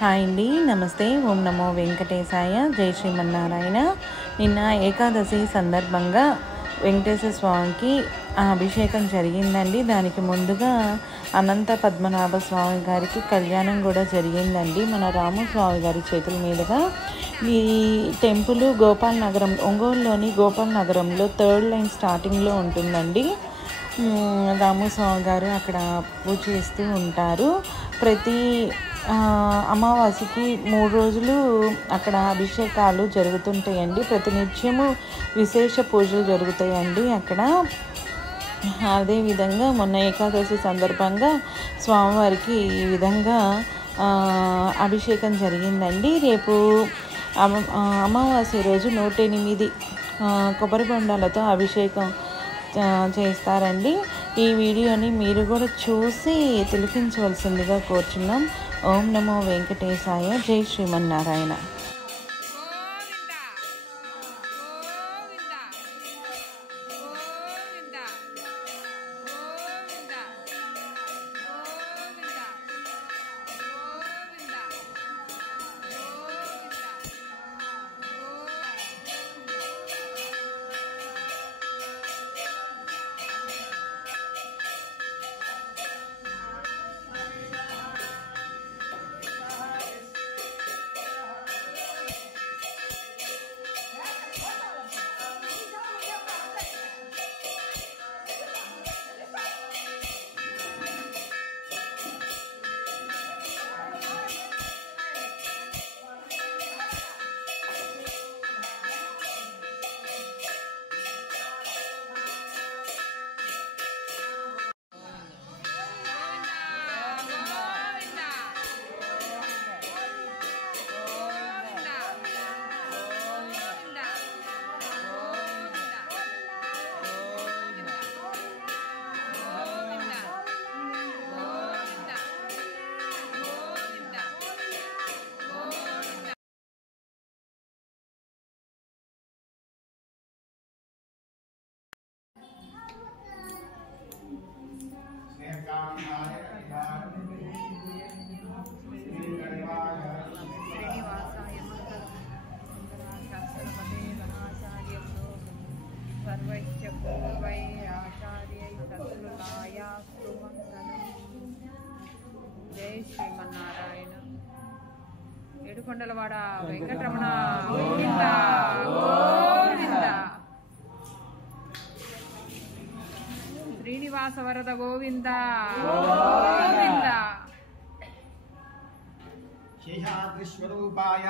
Hi అండి, నమస్తే. ఓం నమో వెంకటేశాయ. జై శ్రీమన్నారాయణ. నిన్న ఏకాదశి సందర్భంగా వెంకటేశ్వర స్వామికి అభిషేకం జరిగిందండి. దానికి ముందుగా అనంత పద్మనాభ స్వామి గారికి కళ్యాణం కూడా జరిగిందండి మన రామస్వామి గారి చేతుల మీదుగా. ఈ టెంపుల్ గోపాల్ నగరం, ఒంగోలులోని గోపాల్ నగరంలో 3rd లైన్ స్టార్టింగ్లో ఉంటుందండి. రామస్వామి గారు అక్కడ పూజ చేస్తూ ఉంటారు. ప్రతి అమావాస్యకి 3 రోజులు అక్కడ అభిషేకాలు జరుగుతుంటాయండి. ప్రతినిత్యము విశేష పూజలు జరుగుతాయండి అక్కడ. అదేవిధంగా మొన్న ఏకాదశి సందర్భంగా స్వామివారికి ఈ విధంగా అభిషేకం జరిగిందండి. రేపు అమావాస్య రోజు 108 కొబ్బరి బొండాలతో అభిషేకం చేస్తారండి. ఈ వీడియోని మీరు కూడా చూసి తిలకించవలసిందిగా కోరుచున్నాం. ఓం నమో వెంకటేశాయ. జై శ్రీమన్నారాయణ. జై శ్రీమన్నారాయణ. ఏడుకొండలవాడ వెంకటరమణ గోవింద గోవింద. శ్రీనివాస వరద గోవింద గోవింద. శేషాద్రి స్వరూపాయ